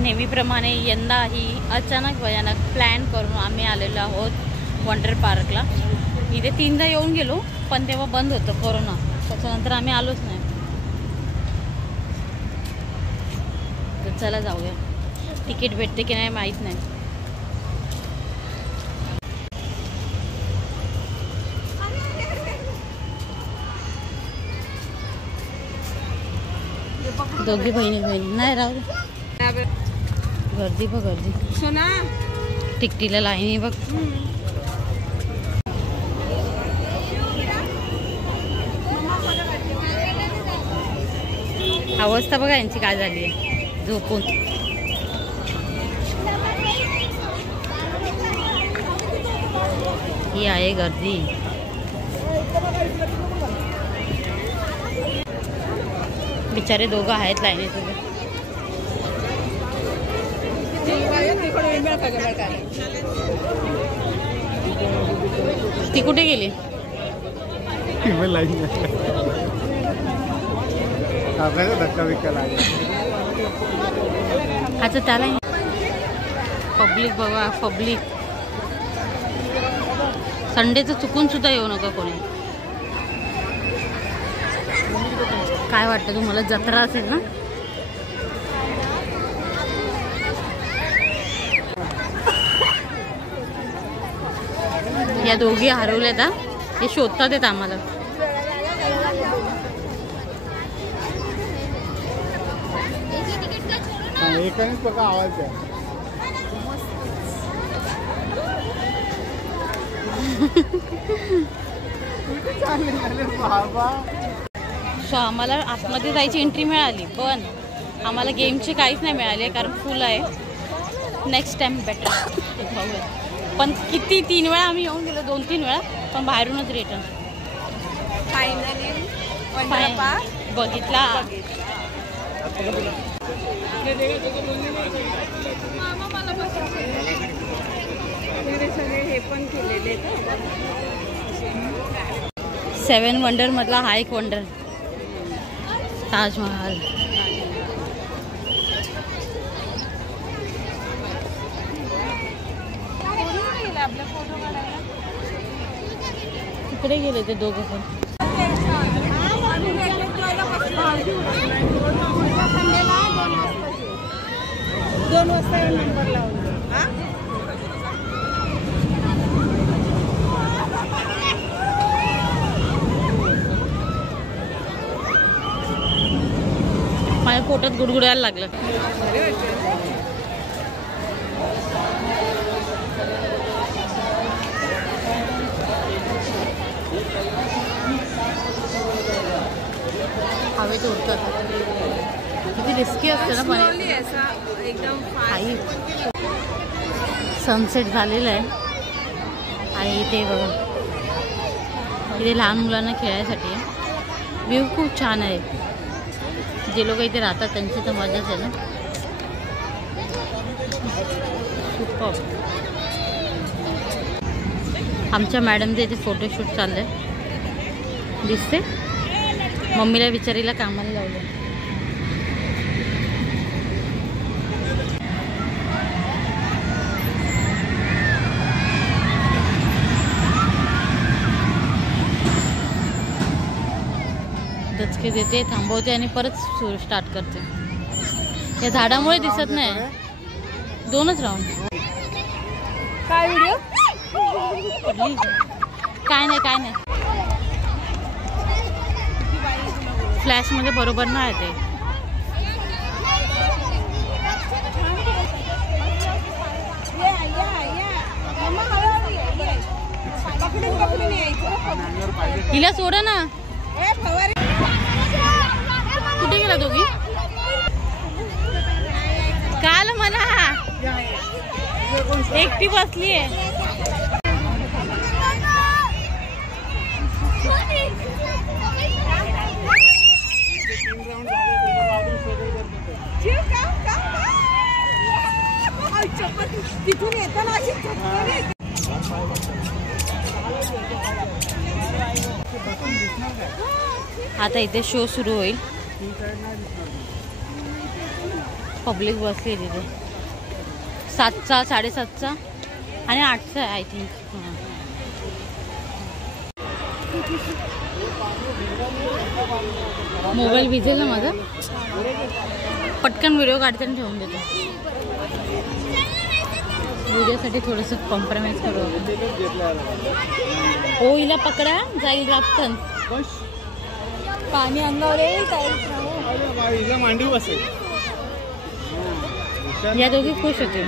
नेहमीप्रमाणे यंदाही अचानक भयानक प्लॅन करून आम्ही आलेलो आहोत वॉटर पार्कला। इथे 3दा येऊन गेलो पण तेव्हा बंद होतं कोरोना, त्याच्यानंतर आम्ही आलोच नाही। तर चला जाऊया, तिकीट भेटते की नाही माहीत नाही। दोघी बहिणी नाही राहू दे। गर्दी बघ, गर्दी सोना तिकटीला लाईनी बघ। अवस्था बघा यांची काय झाली आहे, झोपून। ही आहे गर्दी। बिचारे दोघं आहेत लाईनीत उभे। ती कुठे गेली? अच्छा त्याला पब्लिक बघा, पब्लिक। संडेचं चुकून सुद्धा येऊ नका कोणी। काय वाटतं तुम्हाला, जत्रा असेल ना? या दोघी हरवल्यात, हे शोधतात आहेत आम्हाला। आवाज आहे। सो आम्हाला आतमध्ये जायची एंट्री मिळाली पण आम्हाला गेमचे काहीच नाही मिळाले कारण फुल आहे। नेक्स्ट टाइम बेटर बघूया। पण किती 3 वेळा आम्ही येऊन गेलो, 2-3 वेळा, पण बाहेरूनच रिटर्न। फायनली बघितला। हे पण केलेले 7 वंडर मधला हा एक वंडर, ताजमहल। तिकडे गेले ते दोघं पण। दोन वाजता नंबर लावून माझ्या पोटात गुडगुडायला लागलं। हवेत उडतात, किती रिस्की असतं ना पण। एकदम सनसेट झालेला आहे आणि इथे बघा, इथे लहान मुलांना खेळायसाठी व्ह्यू खूप छान आहे। जे लोक इथे राहतात त्यांची तर मजाच आहे ना। सुपर। आमच्या मॅडमचे इथे फोटोशूट चाललंय, दिसते। मम्मीला विचारीला कामाला लावलं। दचके देते, थांबवते आणि परत स्टार्ट करते। या झाडामुळे दिसत नाही। 2च राऊंड। काय व्हिडिओ? काय नाही, फ्लॅश मध्ये बरोबर नाही ते। हिला सोडा ना। कुठे गेला दोघी? काल म्हणा एकटी बसली आहे। तिथून येताना आता इथे शो सुरू होईल. पब्लिक बसली तिथे. 7चा 7:30चा आणि 8चा आहे आय थिंक. मोबाईल भिजेल ना माझा. पटकन व्हिडिओ काढते आणि ठेवून देतो. व्हिडिओसाठी थोडंसं कॉम्प्रोमाइज करू. ओ हिला पकडा जाईल रापतन. पाणी अंगावर येईल मांडीव बसेल. या दोघी खुश होते.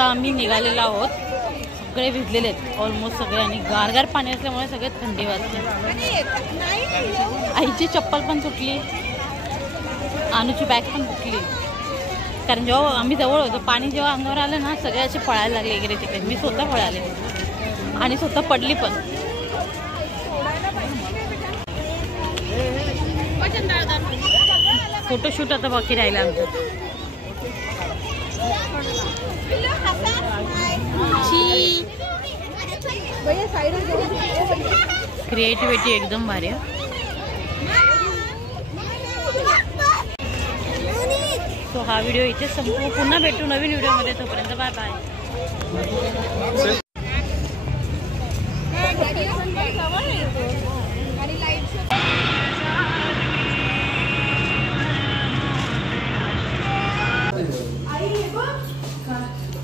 आम्ही निघालेलो आहोत. सगळे भिजलेले आहेत ऑलमोस्ट सगळे आणि गारगार पाणी असल्यामुळे सगळे थंडी वाजते. आईची चप्पल पण तुटली, अनुची बॅग पण तुटली. कारण जेव्हा आम्ही जवळ होतो पाणी जेव्हा अंगावर आलं ना सगळे असे पळायला लागले इकडे तिकडे. मी स्वतः पळाले आणि स्वतः पडली पण. फोटोशूट आता बाकी राहिला आमचं. क्रिएटिव्हिटी एकदम भारी आहे. सो हा व्हिडिओ इथे संपू. पुन्हा भेटू नवीन व्हिडिओमध्ये. तोपर्यंत bye bye.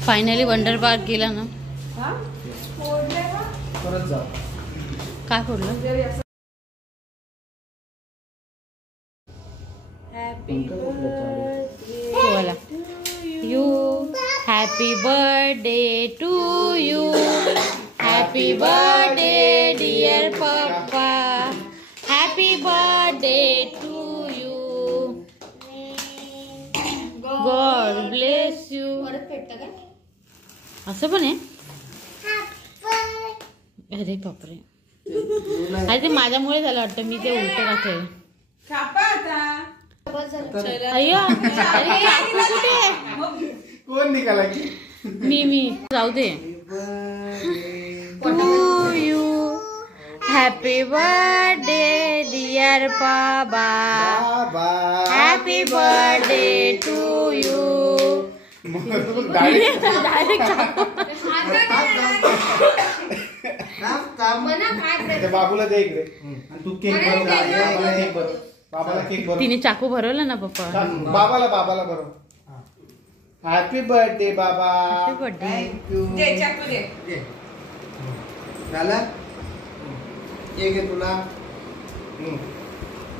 Finally wonder park गेला ना. काय फोडलं? Happy you. Happy birthday to you. Happy birthday dear पप्पा. Happy birthday to you. God bless you. असं पण आहे. अरे बापरे. अरे ते माझ्यामुळे झालं वाटतं. मी ते उलट घातलं. अय्यो कुठे कोण निघाला की? मी जाऊ दे. To you. Happy birthday dear बाबा. Happy birthday to you. बाबूला दे इकडे. तू केक भर. बाबाला केक भर. तिने चाकू भरवला ना पप्पा. बाबाला भरव. हॅपी बर्थडे बाबा. Happy birthday. थँक्यू. झालं. एक आहे तुला.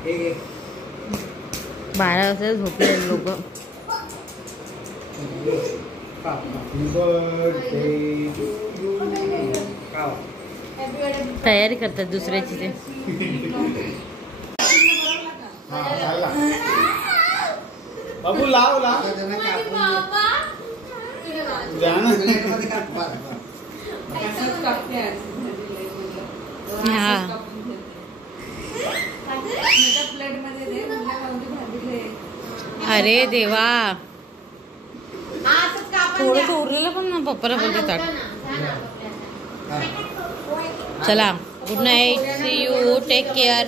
एक आहे. 12 वाजता झोपले लोक. तयारी करतात दुसऱ्याची ते. बाबू लाव लाव अरे देवा, थोडं उरलेलं पण ना पप्पाला बोलते ताट. चला, good night, see you, take care.